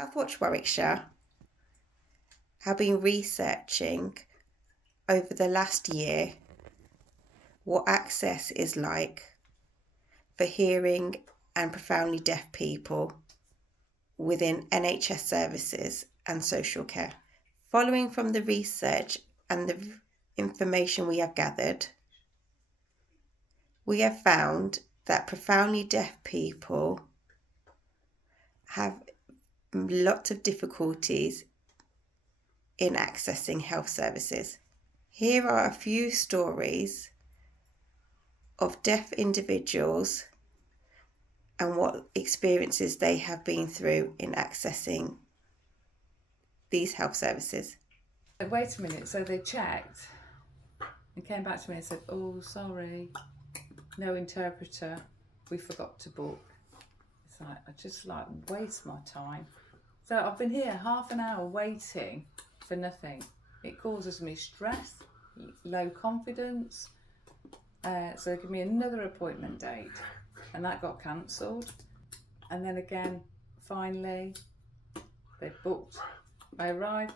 Healthwatch Warwickshire have been researching over the last year what access is like for hearing and profoundly deaf people within NHS services and social care. Following from the research and the information we have gathered, we have found that profoundly deaf people have lots of difficulties in accessing health services. Here are a few stories of deaf individuals and what experiences they have been through in accessing these health services. Wait a minute, so they checked and came back to me and said, oh, sorry, no interpreter, we forgot to book. It's like, I just waste my time. So I've been here half an hour waiting for nothing. It causes me stress, low confidence. So they give me another appointment date and that got cancelled. And then again, finally, they booked. I arrived,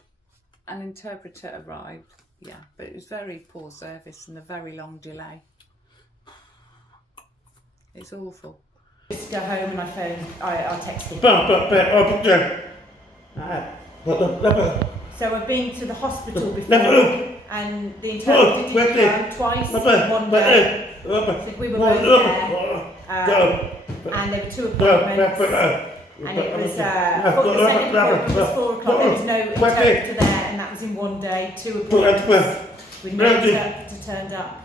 an interpreter arrived, yeah, but it was very poor service and a very long delay. It's awful. Just go home and I phoned, I texted. So I've been to the hospital before and the interpreter did come twice in one day. So we were both there and there were 2 appointments and it was, the second appointment was 4 o'clock, there was no interpreter there and that was in one day, 2 appointments with no interpreter turned up.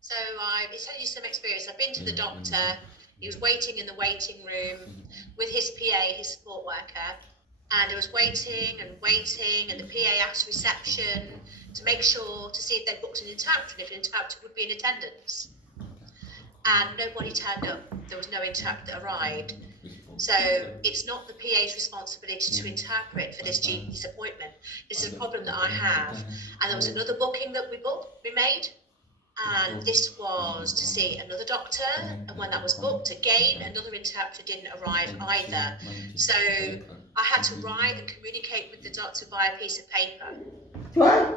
So I tell you some experience. I've been to the doctor. He was waiting in the waiting room with his PA, his support worker, and I was waiting, and the PA asked reception to make sure to see if they'd booked an interpreter, and if an interpreter would be in attendance. And nobody turned up. There was no interpreter that arrived. So it's not the PA's responsibility to interpret for this GP's appointment. This is a problem that I have. And there was another booking that we made. And this was to see another doctor, and when that was booked, again another interpreter didn't arrive either. So I had to write and communicate with the doctor via a piece of paper.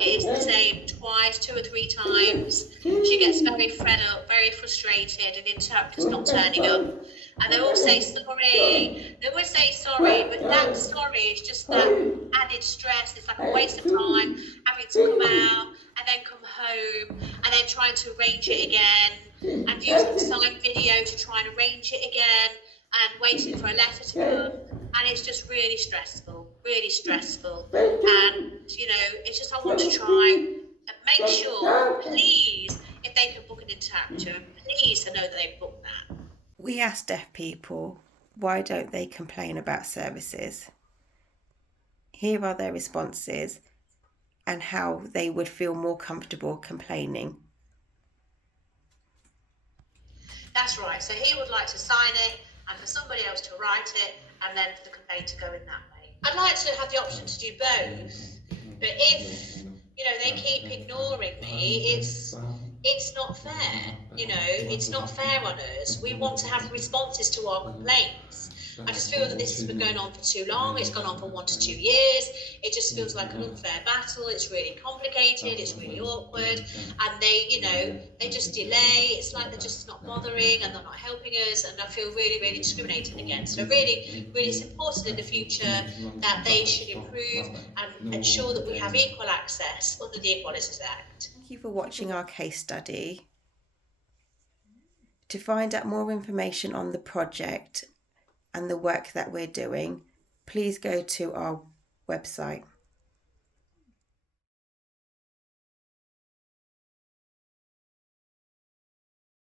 It is the same twice, 2 or 3 times. She gets very fed up, very frustrated, and the interpreter's not turning up. And they all say sorry, they always say sorry, but that sorry is just that added stress. It's like a waste of time having to come out and then come home and then trying to arrange it again and using the sign video to try and arrange it again and waiting for a letter to come. And it's just really stressful. And, you know, it's just I want to try and make sure, please, if they can book an interpreter, please to know that they've booked that. We asked deaf people why don't they complain about services. Here are their responses and how they would feel more comfortable complaining. That's right, so he would like to sign it and for somebody else to write it and then for the complaint to go in that way. I'd like to have the option to do both, but if, you know, they keep ignoring me, it's not fair, you know, it's not fair on us. We want to have responses to our complaints. I just feel that this has been going on for too long. It's gone on for 1 to 2 years. It just feels like an unfair battle. It's really complicated. It's really awkward. And they, you know, they just delay. It's like they're just not bothering and they're not helping us. And I feel really, really discriminated against. So really, really it's important in the future that they should improve and ensure that we have equal access under the Equalities Act. Thank you for watching our case study. To find out more information on the project and the work that we're doing, please go to our website.